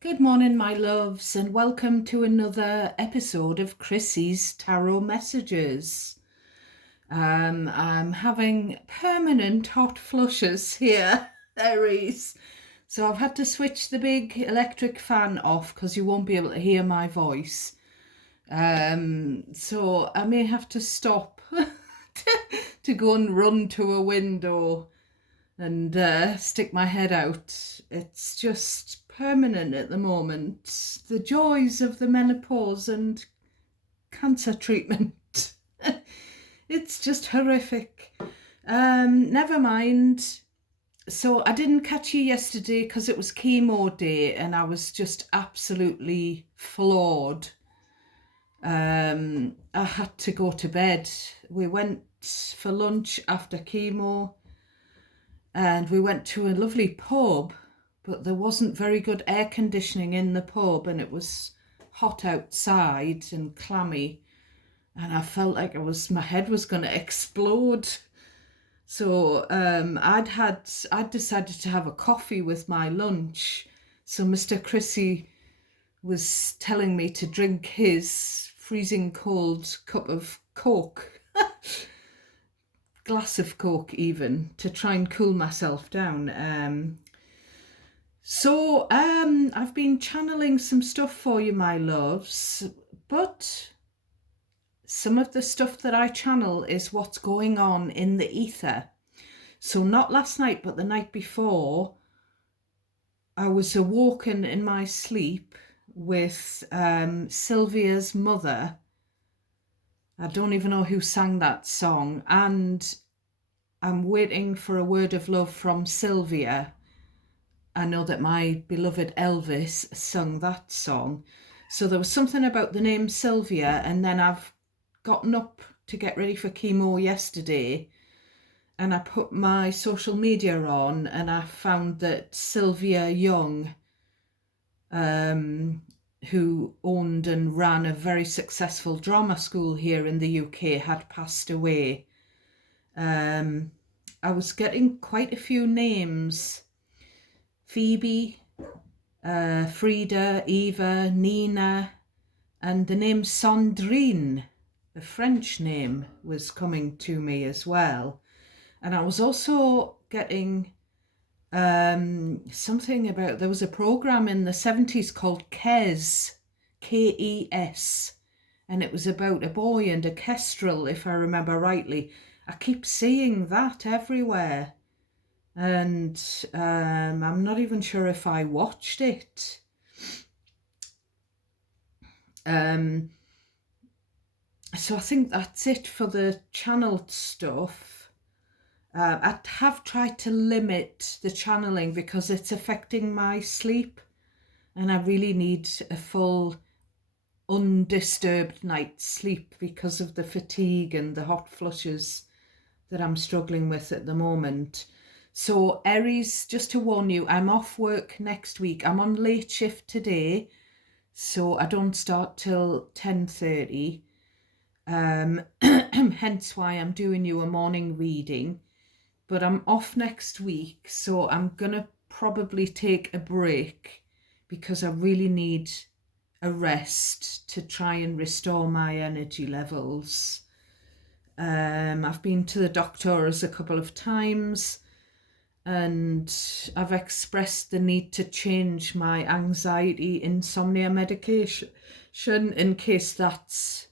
Good morning, my loves, and welcome to another episode of Chrissy's Tarot Messages. I'm having permanent hot flushes here, Aries. So I've had to switch the big electric fan off because you won't be able to hear my voice. So I may have to stop to go and run to a window and stick my head out. It's just permanent at the moment. The joys of the menopause and cancer treatment. It's just horrific. Never mind. So I didn't catch you yesterday because it was chemo day and I was just absolutely floored. I had to go to bed. We went for lunch after chemo and we went to a lovely pub, but there wasn't very good air conditioning in the pub and it was hot outside and clammy, and I felt like my head was going to explode. So I'd decided to have a coffee with my lunch. So Mr. Chrissy was telling me to drink his freezing cold cup of Coke, glass of Coke even, to try and cool myself down. I've been channeling some stuff for you, my loves, but some of the stuff that I channel is what's going on in the ether. So not last night, but the night before, I was awoken in my sleep with Sylvia's mother. I don't even know who sang that song, and I'm waiting for a word of love from Sylvia. I know that my beloved Elvis sung that song. So there was something about the name Sylvia, and then I've gotten up to get ready for chemo yesterday and I put my social media on and I found that Sylvia Young, who owned and ran a very successful drama school here in the UK, had passed away. I was getting quite a few names: Phoebe, Frida, Eva, Nina, and the name Sandrine, a French name, was coming to me as well. And I was also getting something about, there was a program in the 70s called KES, Kes, and it was about a boy and a kestrel, if I remember rightly. I keep seeing that everywhere, and I'm not even sure if I watched it. So I think that's it for the channeled stuff. I have tried to limit the channeling because it's affecting my sleep, and I really need a full undisturbed night's sleep because of the fatigue and the hot flushes that I'm struggling with at the moment. So Aries, just to warn you, I'm off work next week. I'm on late shift today, so I don't start till 10:30. Hence why I'm doing you a morning reading. But I'm off next week, so I'm gonna probably take a break because I really need a rest to try and restore my energy levels. I've been to the doctors a couple of times and I've expressed the need to change my anxiety insomnia medication in case that's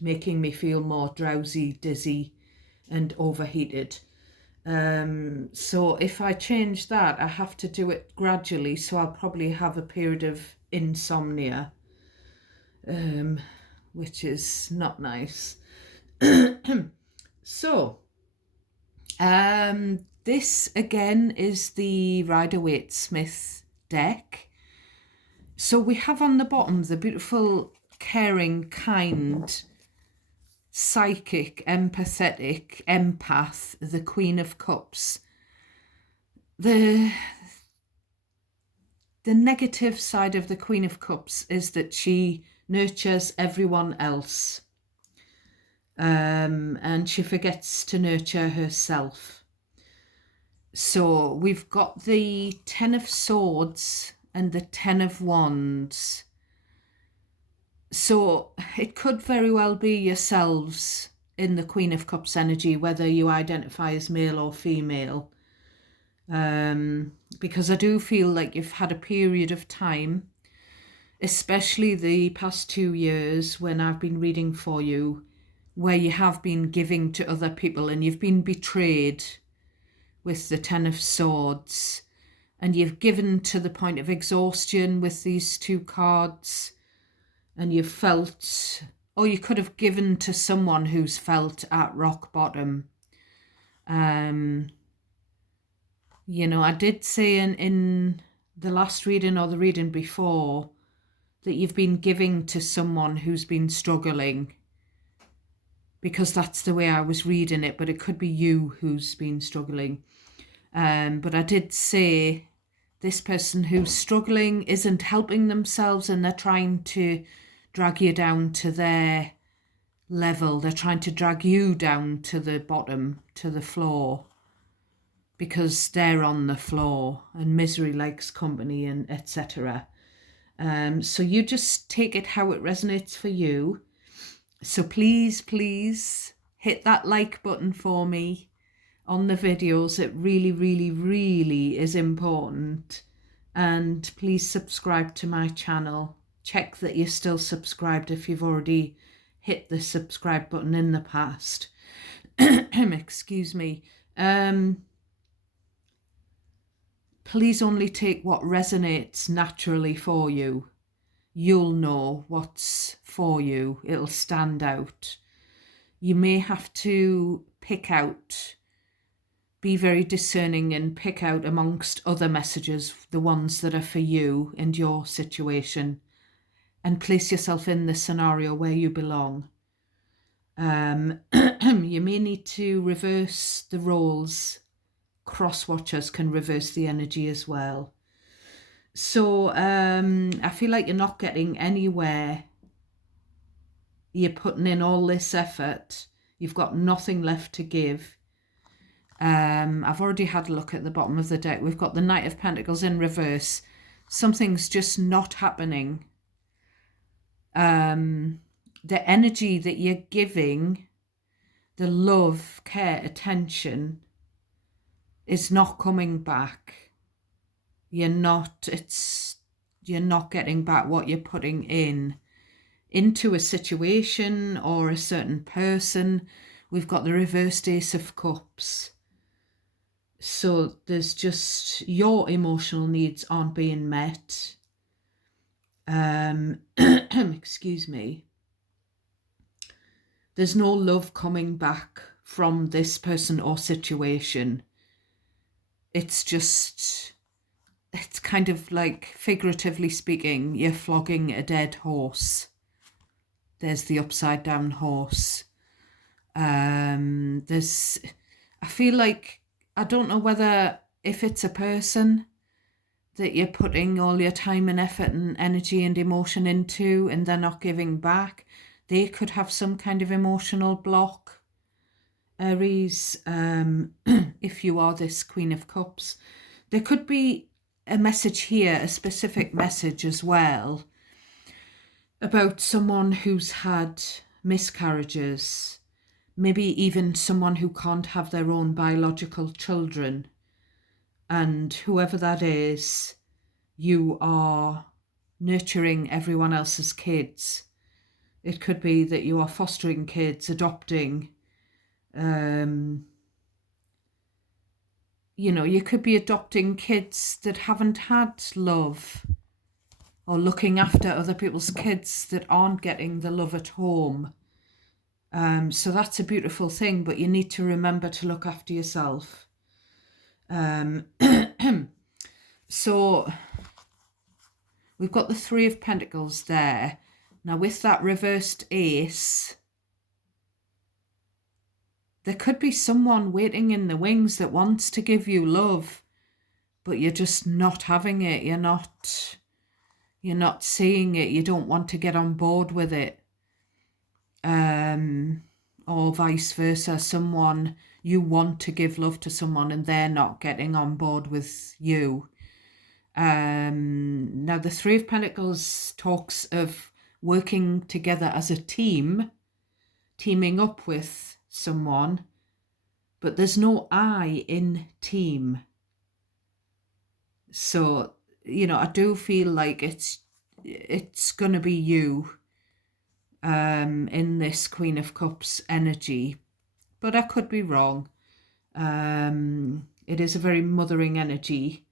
making me feel more drowsy, dizzy, and overheated. So if I change that, I have to do it gradually, so I'll probably have a period of insomnia, which is not nice. So, this again is the Rider-Waite-Smith deck. So we have on the bottom the beautiful, caring, kind, psychic, empathetic, empath, the Queen of Cups. The negative side of the Queen of Cups is that she nurtures everyone else, and she forgets to nurture herself. So we've got the Ten of Swords and the Ten of Wands. So it could very well be yourselves in the Queen of Cups energy, whether you identify as male or female. Because I do feel like you've had a period of time, especially the past 2 years when I've been reading for you, where you have been giving to other people and you've been betrayed with the Ten of Swords, and you've given to the point of exhaustion with these two cards, and you've felt, or you could have given to someone who's felt at rock bottom. You know, I did say in the last reading or the reading before that you've been giving to someone who's been struggling, because that's the way I was reading it, but it could be you who's been struggling. But I did say this person who's struggling isn't helping themselves, and they're trying to drag you down to their level. They're trying to drag you down to the bottom, to the floor, because they're on the floor and misery likes company, and etc. So you just take it how it resonates for you. So please, please hit that like button for me on the videos. It really, really, really is important. And please subscribe to my channel. Check that you're still subscribed if you've already hit the subscribe button in the past. Excuse me. Please only take what resonates naturally for you. You'll know what's for you. It'll stand out. You may have to pick out, be very discerning and pick out amongst other messages the ones that are for you and your situation, and place yourself in the scenario where you belong. You may need to reverse the roles. Cross watchers can reverse the energy as well. So I feel like you're not getting anywhere. You're putting in all this effort. You've got nothing left to give. I've already had a look at the bottom of the deck. We've got the Knight of Pentacles in reverse. Something's just not happening. The energy that you're giving, the love, care, attention, is not coming back. You're not getting back what you're putting into a situation or a certain person. We've got the reversed Ace of Cups. So there's just, your emotional needs aren't being met. Excuse me. There's no love coming back from this person or situation. It's just, it's kind of like, figuratively speaking, you're flogging a dead horse. There's the upside down horse. I feel like, I don't know whether, if it's a person that you're putting all your time and effort and energy and emotion into and they're not giving back, they could have some kind of emotional block. Aries, if you are this Queen of Cups, there could be a message here, a specific message as well, about someone who's had miscarriages, maybe even someone who can't have their own biological children. And whoever that is, you are nurturing everyone else's kids. It could be that you are fostering kids, adopting. You know, you could be adopting kids that haven't had love, or looking after other people's kids that aren't getting the love at home. So that's a beautiful thing, but you need to remember to look after yourself. So we've got the Three of Pentacles there. Now with that reversed Ace, there could be someone waiting in the wings that wants to give you love, but you're just not having it. You're not seeing it. You don't want to get on board with it. Or vice versa. Someone, you want to give love to someone and they're not getting on board with you. Now, the Three of Pentacles talks of working together as a team, teaming up with someone, but there's no I in team. So, I do feel like it's going to be you in this Queen of Cups energy, but I could be wrong. It is a very mothering energy,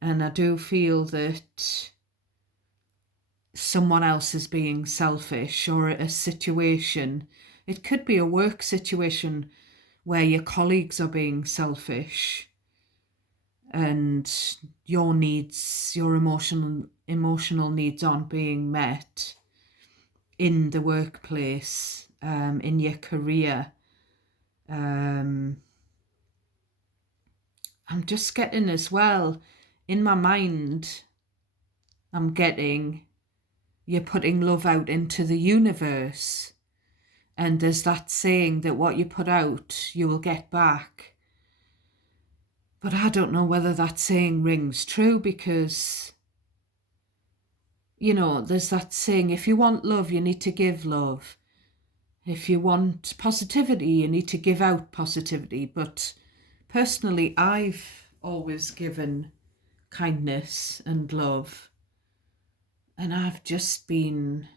and I do feel that someone else is being selfish, or a situation. It could be a work situation where your colleagues are being selfish and your needs, your emotional needs aren't being met in the workplace, in your career. I'm just getting as well, in my mind, I'm getting you're putting love out into the universe. And there's that saying that what you put out, you will get back. But I don't know whether that saying rings true, because, there's that saying, if you want love, you need to give love. If you want positivity, you need to give out positivity. But personally, I've always given kindness and love. And I've just been,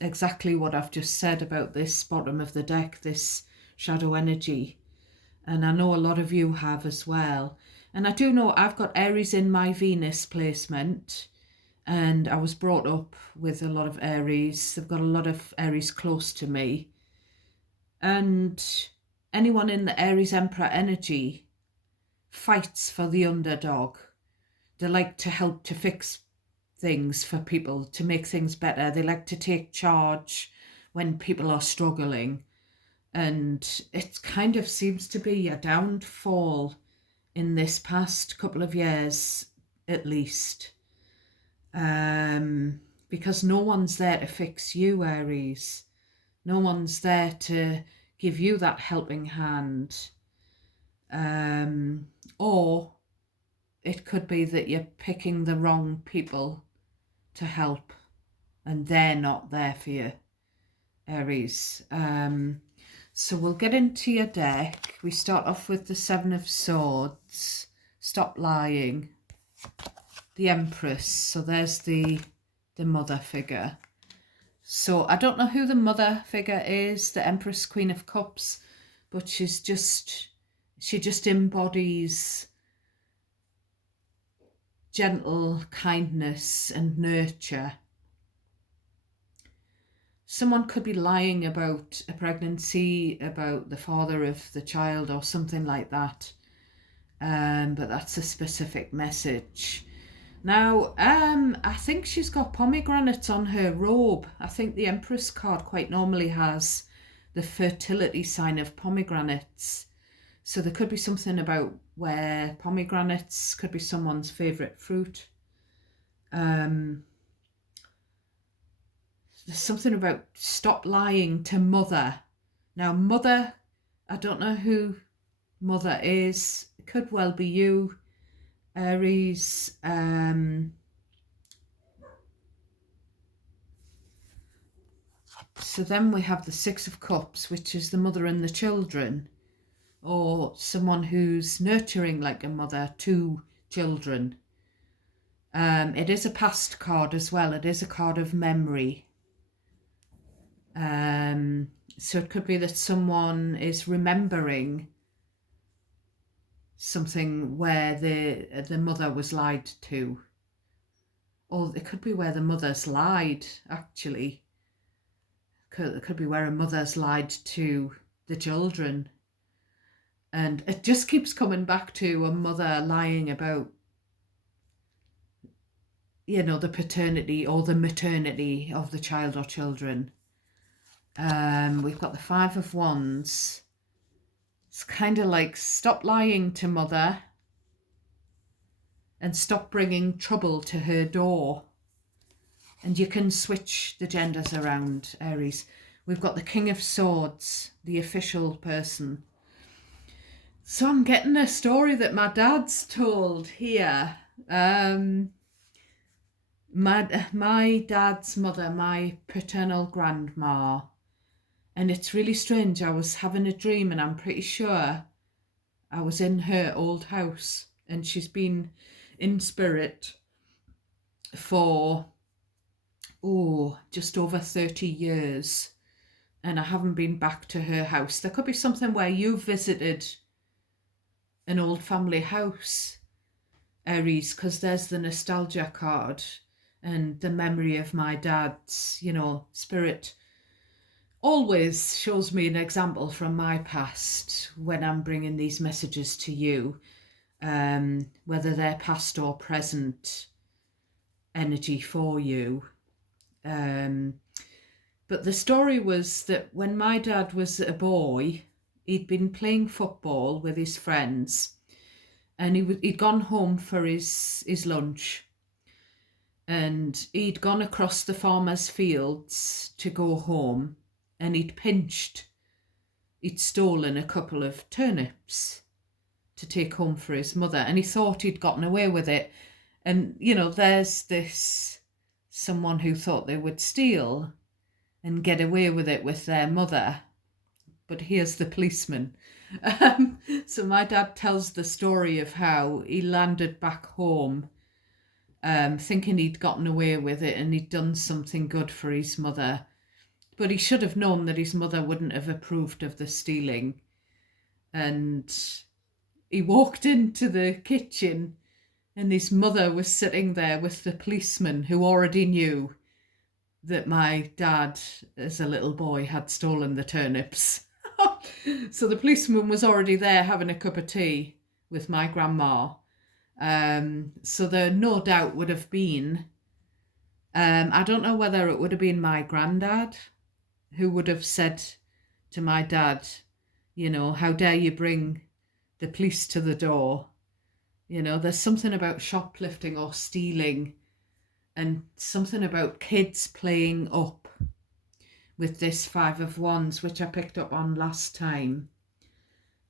exactly what I've just said about this bottom of the deck, this shadow energy. And I know a lot of you have as well. And I do know I've got Aries in my Venus placement, and I was brought up with a lot of Aries. I've got a lot of Aries close to me. And anyone in the Aries Emperor energy fights for the underdog. They like to help to fix things for people, to make things better. They like to take charge when people are struggling. And it kind of seems to be a downfall in this past couple of years, at least. Because no one's there to fix you, Aries. No one's there to give you that helping hand. Or it could be that you're picking the wrong people to help, and they're not there for you, Aries. So we'll get into your deck. We start off with the Seven of Swords. Stop lying. The Empress. So there's the mother figure. So I don't know who the mother figure is, the Empress, Queen of Cups, but she just embodies gentle kindness and nurture. Someone could be lying about a pregnancy, about the father of the child or something like that. But that's a specific message. Now, I think she's got pomegranates on her robe. I think the Empress card quite normally has the fertility sign of pomegranates. So there could be something about where pomegranates could be someone's favourite fruit. There's something about stop lying to mother. Now, mother, I don't know who mother is. It could well be you, Aries. So then we have the Six of Cups, which is the mother and the children, or someone who's nurturing like a mother to children. It is a past card as well. It is a card of memory. So it could be that someone is remembering something where the mother was lied to. Or it could be where the mother's lied, actually. It could be where a mother's lied to the children. And it just keeps coming back to a mother lying about, the paternity or the maternity of the child or children. We've got the Five of Wands. It's kind of like stop lying to mother and stop bringing trouble to her door. And you can switch the genders around, Aries. We've got the King of Swords, the official person. So I'm getting a story that my dad's told here. My dad's mother, my paternal grandma, and it's really strange. I was having a dream, and I'm pretty sure I was in her old house, and she's been in spirit for just over 30 years, and I haven't been back to her house. There could be something where you visited an old family house, Aries, because there's the nostalgia card and the memory of my dad's, spirit always shows me an example from my past when I'm bringing these messages to you, whether they're past or present energy for you. But the story was that when my dad was a boy, he'd been playing football with his friends, and he'd gone home for his lunch, and he'd gone across the farmer's fields to go home, and he'd stolen a couple of turnips to take home for his mother, and he thought he'd gotten away with it. And there's this someone who thought they would steal and get away with it with their mother, but here's the policeman. So my dad tells the story of how he landed back home, thinking he'd gotten away with it and he'd done something good for his mother, but he should have known that his mother wouldn't have approved of the stealing. And he walked into the kitchen, and his mother was sitting there with the policeman, who already knew that my dad, as a little boy, had stolen the turnips. So the policeman was already there having a cup of tea with my grandma. So there no doubt would have been, I don't know whether it would have been my granddad who would have said to my dad, how dare you bring the police to the door? There's something about shoplifting or stealing, and something about kids playing up with this Five of Wands, which I picked up on last time.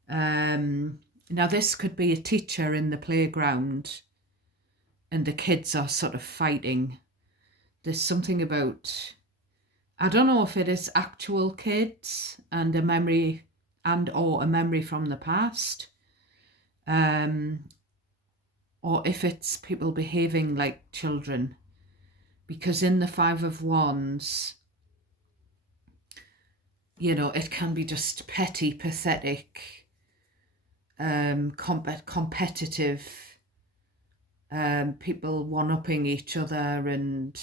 Now this could be a teacher in the playground, and the kids are sort of fighting. There's something about, I don't know if it is actual kids and a memory from the past, or if it's people behaving like children. Because in the Five of Wands, it can be just petty, pathetic, competitive, people one-upping each other, and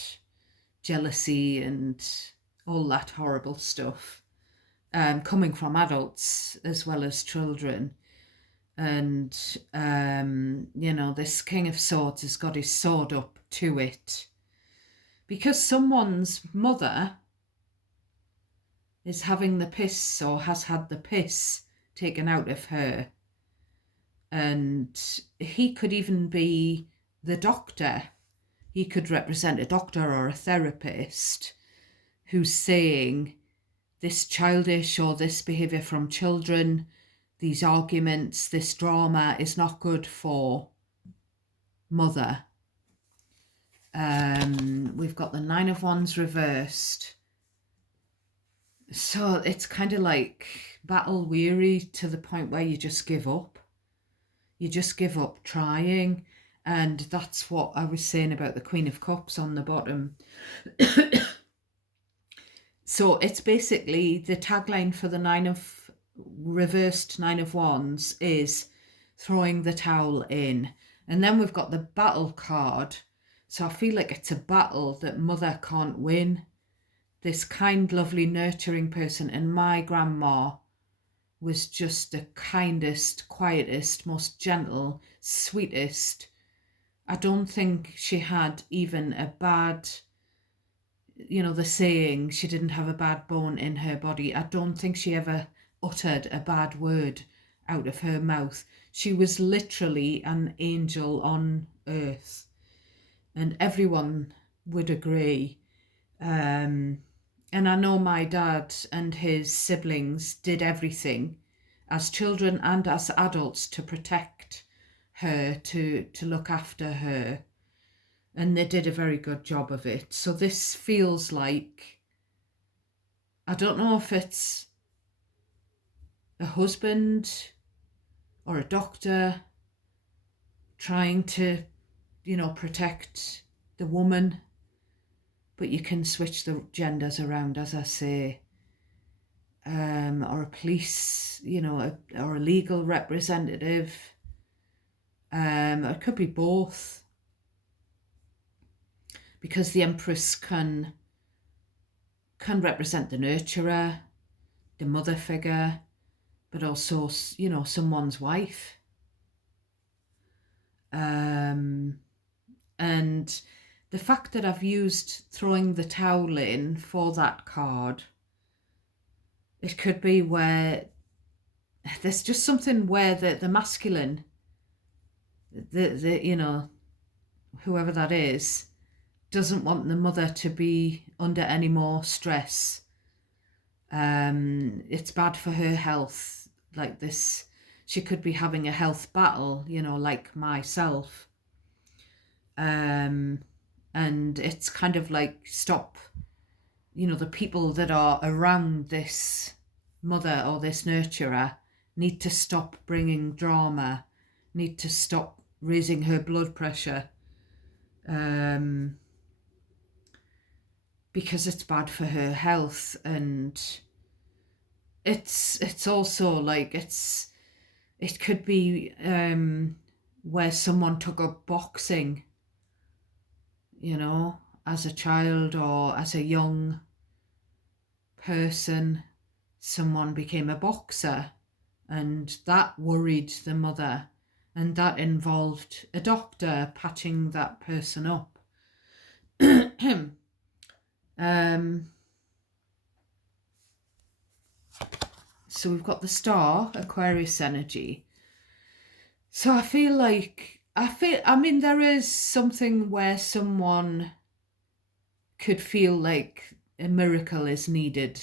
jealousy and all that horrible stuff, coming from adults as well as children. And this King of Swords has got his sword up to it, because someone's mother is having the piss, or has had the piss taken out of her. And he could even be the doctor. He could represent a doctor or a therapist who's saying this childish or this behaviour from children, these arguments, this drama is not good for mother. We've got the Nine of Wands reversed. So it's kind of like battle weary to the point where you just give up. You just give up trying. And that's what I was saying about the Queen of Cups on the bottom. So it's basically the tagline for the reversed Nine of Wands is throwing the towel in. And then we've got the battle card. So I feel like it's a battle that mother can't win. This kind, lovely, nurturing person. And my grandma was just the kindest, quietest, most gentle, sweetest. I don't think she had even a bad, the saying, she didn't have a bad bone in her body. I don't think she ever uttered a bad word out of her mouth. She was literally an angel on earth. And everyone would agree. And I know my dad and his siblings did everything as children and as adults to protect her, to look after her. And they did a very good job of it. So this feels like, I don't know if it's a husband or a doctor trying to, protect the woman, but you can switch the genders around, as I say, or a police, or a legal representative. It could be both, because the Empress can represent the nurturer, the mother figure, but also, someone's wife. And the fact that I've used throwing the towel in for that card, it could be where there's just something where the masculine, the whoever that is, doesn't want the mother to be under any more stress. It's bad for her health. Like this, she could be having a health battle, like myself. And it's kind of like, stop, the people that are around this mother or this nurturer need to stop bringing drama, need to stop raising her blood pressure, because it's bad for her health. And it's also like, it could be where someone took up boxing, as a child or as a young person. Someone became a boxer, and that worried the mother, and that involved a doctor patching that person up. So we've got the star, Aquarius energy. So I mean, there is something where someone could feel like a miracle is needed,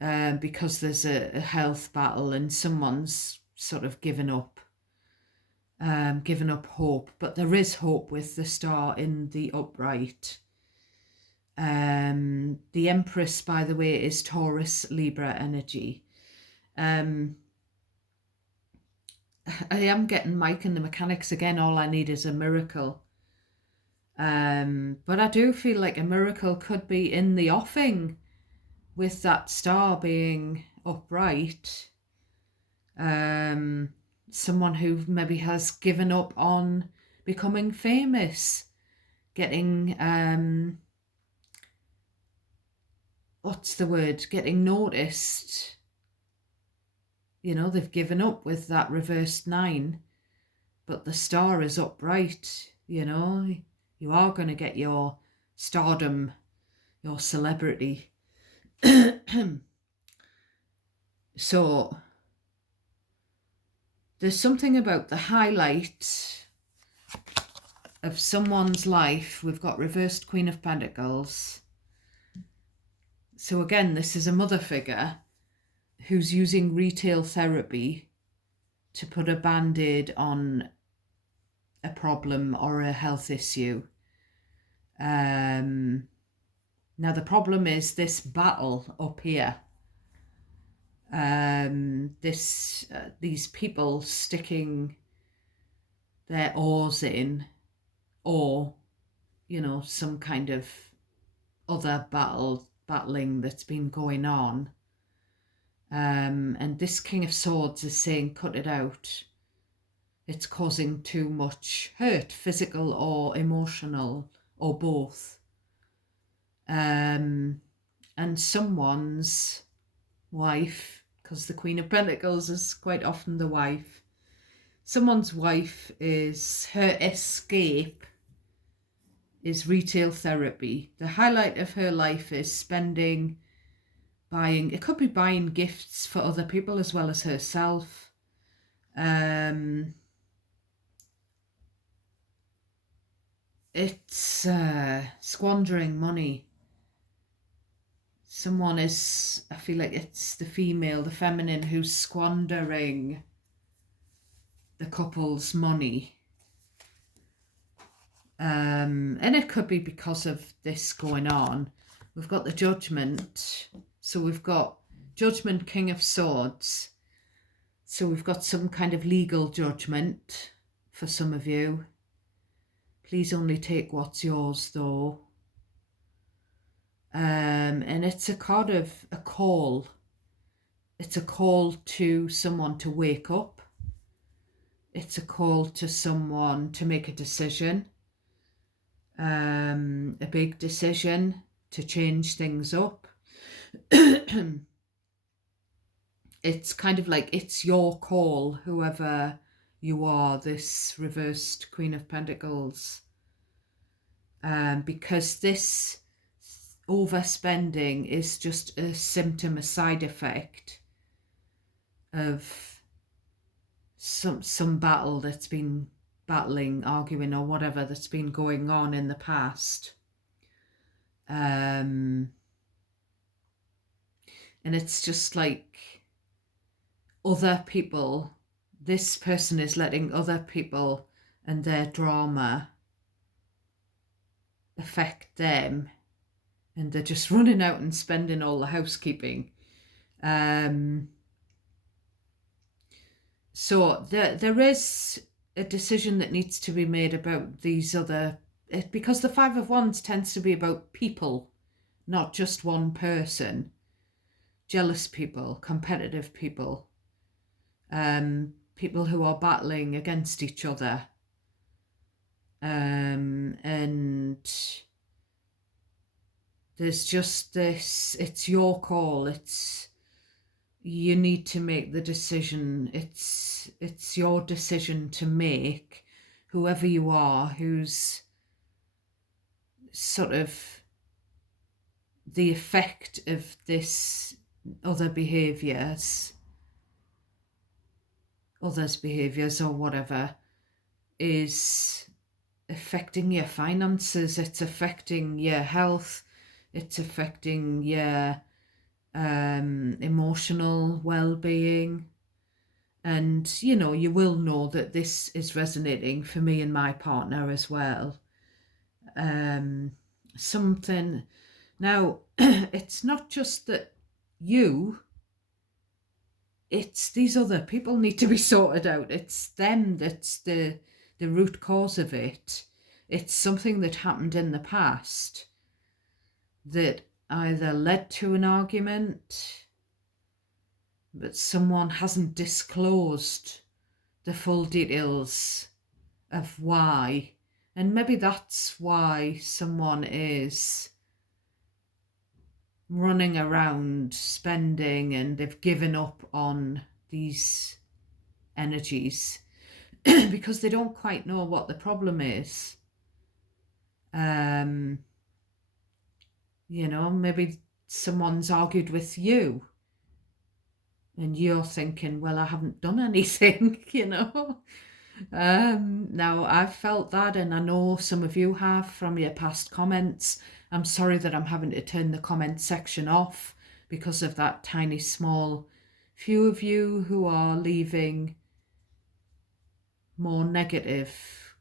because there's a health battle and someone's sort of given up hope. But there is hope with the star in the upright. The Empress, by the way, is Taurus Libra energy. I am getting Mike and the Mechanics again. All I need is a miracle. But I do feel like a miracle could be in the offing with that star being upright. Someone who maybe has given up on becoming famous, getting getting noticed. They've given up with that reversed 9, but the star is upright. You are going to get your stardom, your celebrity. So there's something about the highlight of someone's life. We've got reversed Queen of Pentacles. So again, this is a mother figure who's using retail therapy to put a band-aid on a problem or a health issue. Now the problem is this battle up here. These people sticking their oars in, or some kind of other battling that's been going on. And this King of Swords is saying, cut it out. It's causing too much hurt, physical or emotional, or both. And someone's wife, because the Queen of Pentacles is quite often the wife, someone's wife, is her escape is retail therapy. The highlight of her life is buying, it could be buying gifts for other people as well as herself. It's squandering money. Someone is, I feel like it's the female, the feminine, who's squandering the couple's money. And it could be because of this going on. We've got the Judgment. So we've got Judgment, King of Swords. So we've got some kind of legal judgment for some of you. Please only take what's yours, though. And it's a card of a call. It's a call to someone to wake up. It's a call to someone to make a decision. A big decision to change things up. It's kind of like it's your call, whoever you are, this reversed Queen of Pentacles. Because this overspending is just a symptom, a side effect of some battle that's been battling, arguing, or whatever that's been going on in the past. And it's just like other people, this person is letting other people and their drama affect them, and they're just running out and spending all the housekeeping. So there is a decision that needs to be made about these other, because the Five of Wands tends to be about people, not just one person. Jealous people, competitive people, people who are battling against each other. And there's just this, it's your call, you need to make the decision. It's your decision to make, whoever you are, who's sort of the effect of this others' behaviours or whatever is affecting your finances, it's affecting your health, it's affecting your emotional well-being. And you will know that this is resonating for me and my partner as well. Something now, it's not just that it's these other people need to be sorted out. It's them that's the root cause of it. It's something that happened in the past that either led to an argument, but someone hasn't disclosed the full details of why. And maybe that's why someone is running around spending and they've given up on these energies because they don't quite know what the problem is. Maybe someone's argued with you and you're thinking, well, I haven't done anything, Now, I've felt that, and I know some of you have from your past comments. I'm sorry that I'm having to turn the comment section off because of that tiny small few of you who are leaving more negative,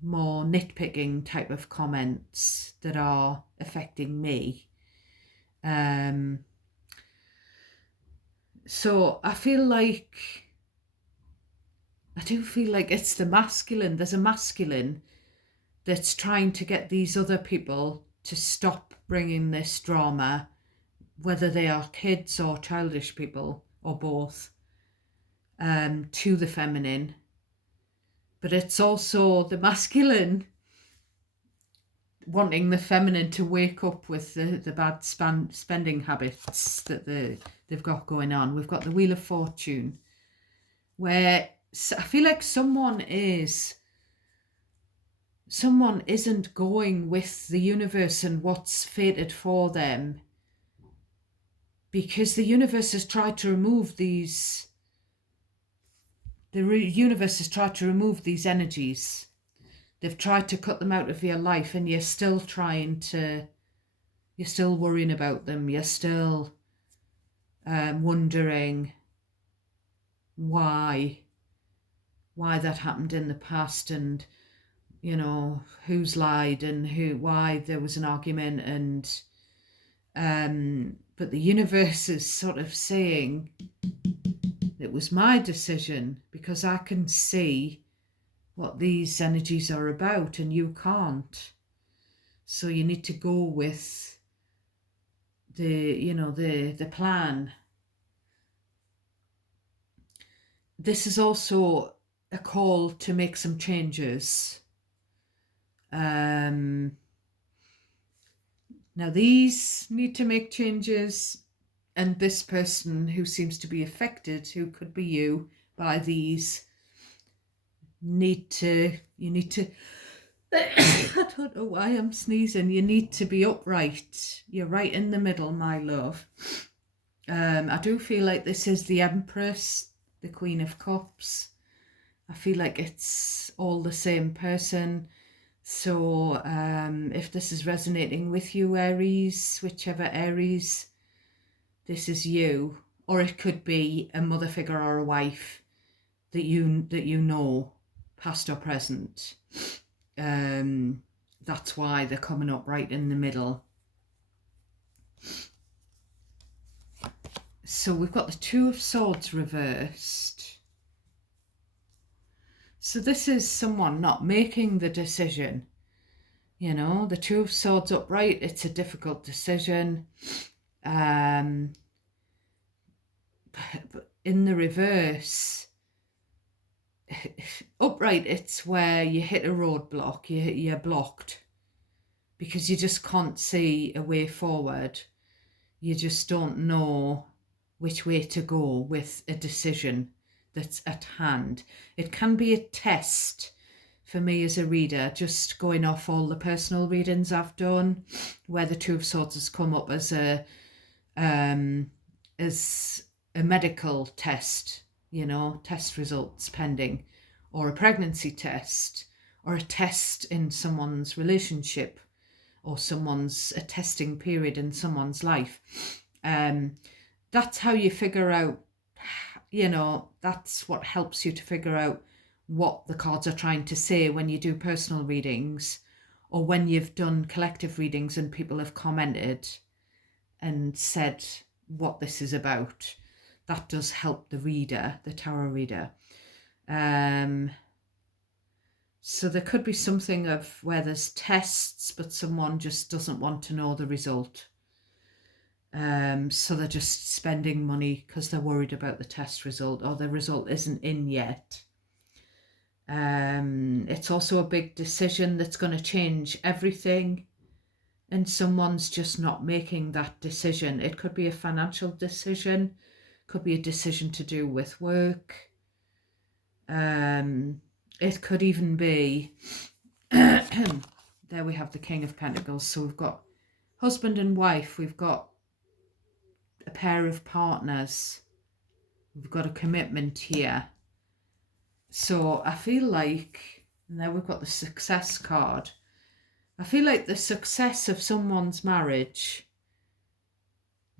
more nitpicking type of comments that are affecting me. So I do feel like it's the masculine. There's a masculine that's trying to get these other people to stop bringing this drama, whether they are kids or childish people or both, to the feminine. But it's also the masculine wanting the feminine to wake up with the bad spending habits that they've got going on. We've got the Wheel of Fortune, where I feel like someone isn't going with the universe and what's fated for them, because the universe has tried to remove these energies. They've tried to cut them out of your life, and you're still trying to You're still worrying about them. You're still wondering why that happened in the past, and who's lied and why there was an argument, and but the universe is sort of saying it was my decision because I can see what these energies are about and you can't. So you need to go with the plan. This is also a call to make some changes. Now these need to make changes, and this person who seems to be affected, who could be you, by these, you need to I don't know why I'm sneezing. You need to be upright. You're right in the middle, my love. I do feel like this is the Empress, the Queen of Cups. I feel like it's all the same person. So if this is resonating with you, Aries, whichever Aries, this is you. Or it could be a mother figure or a wife that you know, past or present. That's why they're coming up right in the middle. So we've got the Two of Swords reversed. So this is someone not making the decision. The Two of Swords upright, it's a difficult decision. But in the reverse, upright, it's where you hit a roadblock, you're blocked because you just can't see a way forward. You just don't know which way to go with a decision that's at hand. It can be a test for me as a reader, just going off all the personal readings I've done, where the Two of Swords has come up as a medical test, test results pending, or a pregnancy test, or a test in someone's relationship, or a testing period in someone's life. That's how you figure out, that's what helps you to figure out what the cards are trying to say when you do personal readings, or when you've done collective readings and people have commented and said what this is about. That does help the reader, the tarot reader. So there could be something of where there's tests, but someone just doesn't want to know the result. So they're just spending money because they're worried about the test result, or the result isn't in yet. It's also a big decision that's going to change everything, and someone's just not making that decision. It could be a financial decision, could be a decision to do with work. It could even be there we have the King of Pentacles. So we've got husband and wife, we've got a pair of partners, we've got a commitment here. So I feel like, and now we've got the Success card. I feel like the success of someone's marriage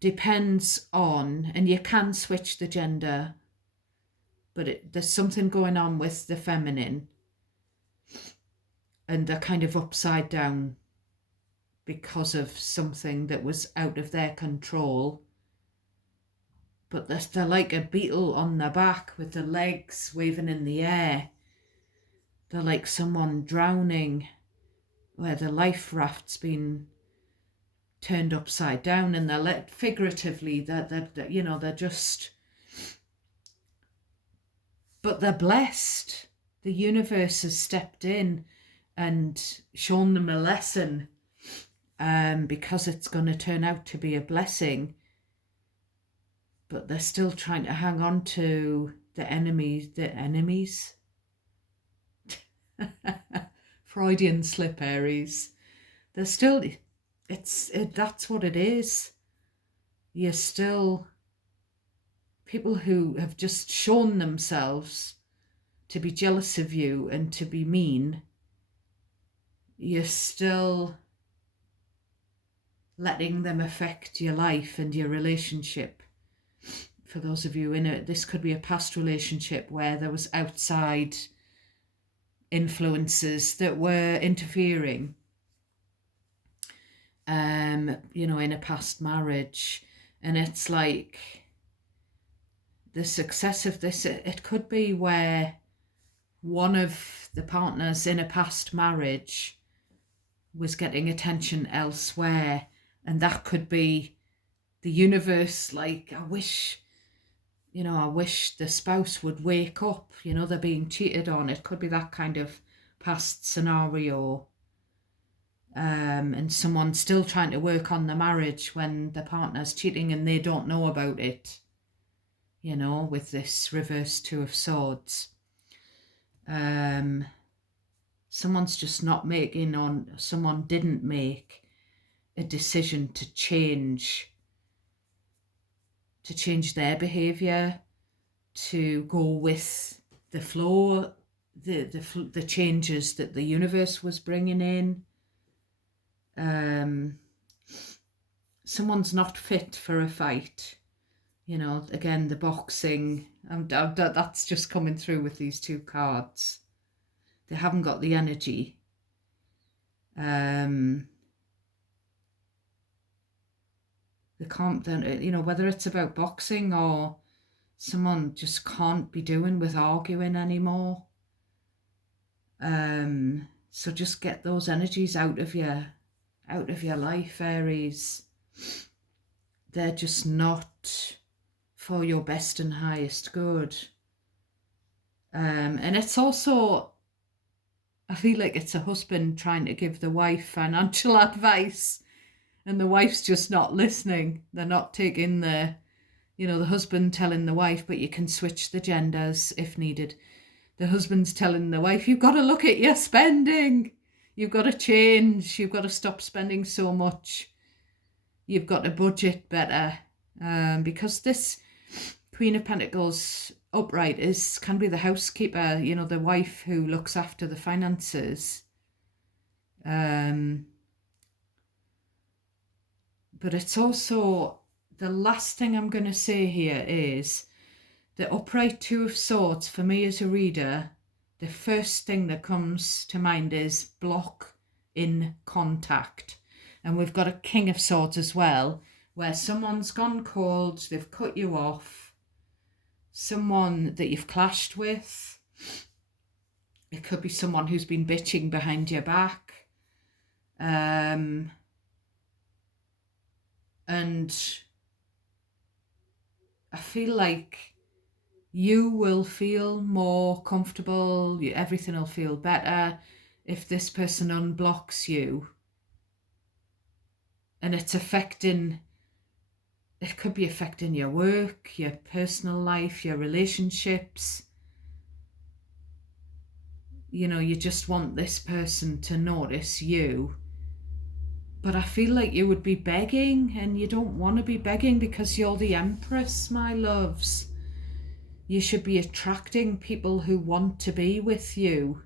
depends on, and you can switch the gender, but there's something going on with the feminine, and they're kind of upside down because of something that was out of their control. But they're like a beetle on their back with the legs waving in the air. They're like someone drowning, where the life raft's been turned upside down, and they're figuratively, they're just, but they're blessed. The universe has stepped in and shown them a lesson, because it's going to turn out to be a blessing. But they're still trying to hang on to the enemies. Freudian slip, Aries. They're still, that's what it is. You're still people who have just shown themselves to be jealous of you and to be mean. You're still letting them affect your life and your relationship. For those of you in it, this could be a past relationship where there was outside influences that were interfering, in a past marriage. And it's like the success of this, it could be where one of the partners in a past marriage was getting attention elsewhere, and that could be the universe. Like, I wish the spouse would wake up, they're being cheated on. It could be that kind of past scenario. And someone's still trying to work on the marriage when the partner's cheating and they don't know about it, with this reverse Two of Swords. Someone's just not making, or someone didn't make a decision to change their behavior, to go with the flow, the changes that the universe was bringing in. Someone's not fit for a fight. Again, the boxing, that's just coming through with these two cards. They haven't got the energy. They can't, whether it's about boxing or someone just can't be doing with arguing anymore. So just get those energies out of your life, Aries. They're just not for your best and highest good. And it's also, I feel like it's a husband trying to give the wife financial advice, and the wife's just not listening. They're not taking the husband telling the wife, but you can switch the genders if needed. The husband's telling the wife, you've got to look at your spending. You've got to change. You've got to stop spending so much. You've got to budget better. Because this Queen of Pentacles upright can be the housekeeper, the wife who looks after the finances. But it's also, the last thing I'm going to say here is the upright Two of Swords. For me as a reader, the first thing that comes to mind is block in contact. And we've got a King of Swords as well, where someone's gone cold, they've cut you off, someone that you've clashed with. It could be someone who's been bitching behind your back. And I feel like you will feel more comfortable, everything will feel better if this person unblocks you. And it could be affecting your work, your personal life, your relationships. You just want this person to notice you. But I feel like you would be begging, and you don't want to be begging because you're the Empress, my loves. You should be attracting people who want to be with you.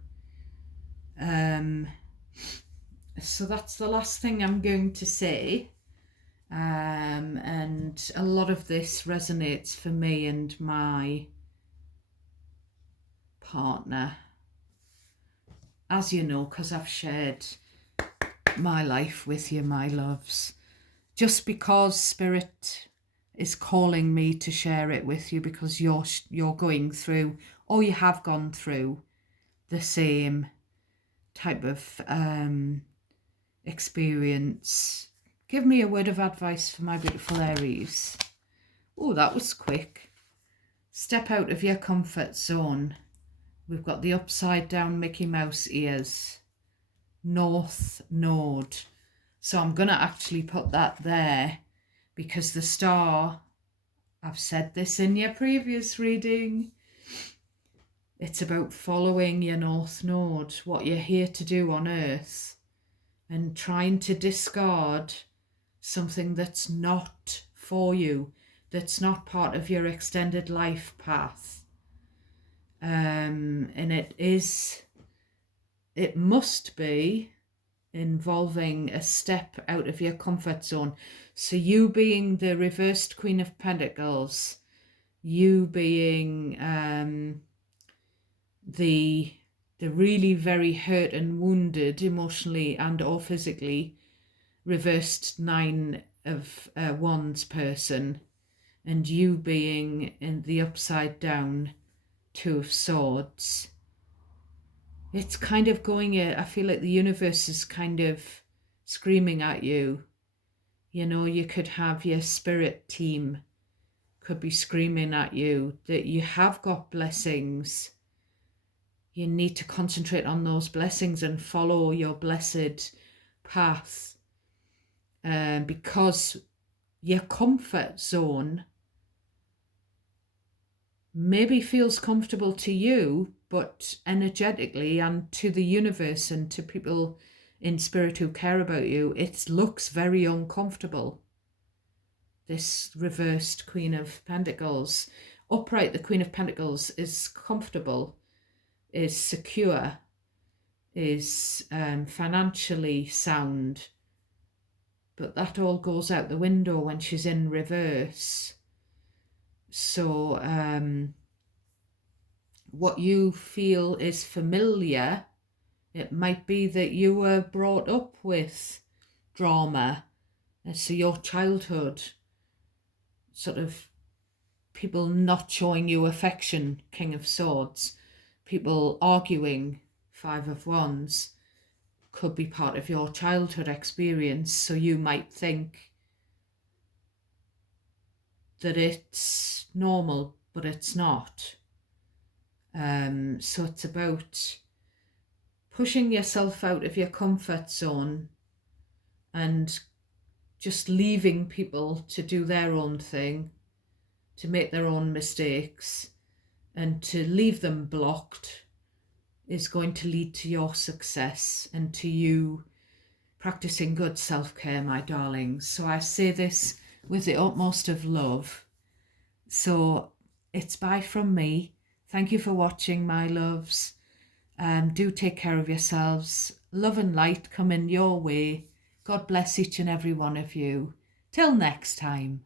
So that's the last thing I'm going to say. And a lot of this resonates for me and my partner, as you know, because I've shared my life with you, my loves. Just because Spirit is calling me to share it with you, because you're going through, or you have gone through, the same type of experience. Give me a word of advice for my beautiful Aries. Oh, that was quick. Step out of your comfort zone. We've got the upside down Mickey Mouse ears. North Node. So I'm going to actually put that there, because the star, I've said this in your previous reading, it's about following your North Node, what you're here to do on Earth, and trying to discard something that's not for you, that's not part of your extended life path. And it must be involving a step out of your comfort zone. So you being the reversed Queen of Pentacles, you being the really very hurt and wounded emotionally and or physically reversed Nine of Wands person, and you being in the upside down Two of Swords. It's kind of going, I feel like the universe is kind of screaming at you. You know, you could have your spirit team could be screaming at you that you have got blessings. You need to concentrate on those blessings and follow your blessed path. Because your comfort zone maybe feels comfortable to you, but energetically and to the universe and to people in spirit who care about you, it looks very uncomfortable. This reversed Queen of Pentacles. Upright, the Queen of Pentacles is comfortable, is secure, is financially sound, but that all goes out the window when she's in reverse. So what you feel is familiar, it might be that you were brought up with drama, so your childhood, sort of people not showing you affection, King of Swords, people arguing, Five of Wands, could be part of your childhood experience. So you might think that it's normal, but it's not. So it's about pushing yourself out of your comfort zone and just leaving people to do their own thing, to make their own mistakes, and to leave them blocked is going to lead to your success and to you practicing good self-care, my darlings. So I say this with the utmost of love. So it's bye from me. Thank you for watching, my loves. Do take care of yourselves. Love and light coming your way. God bless each and every one of you. Till next time.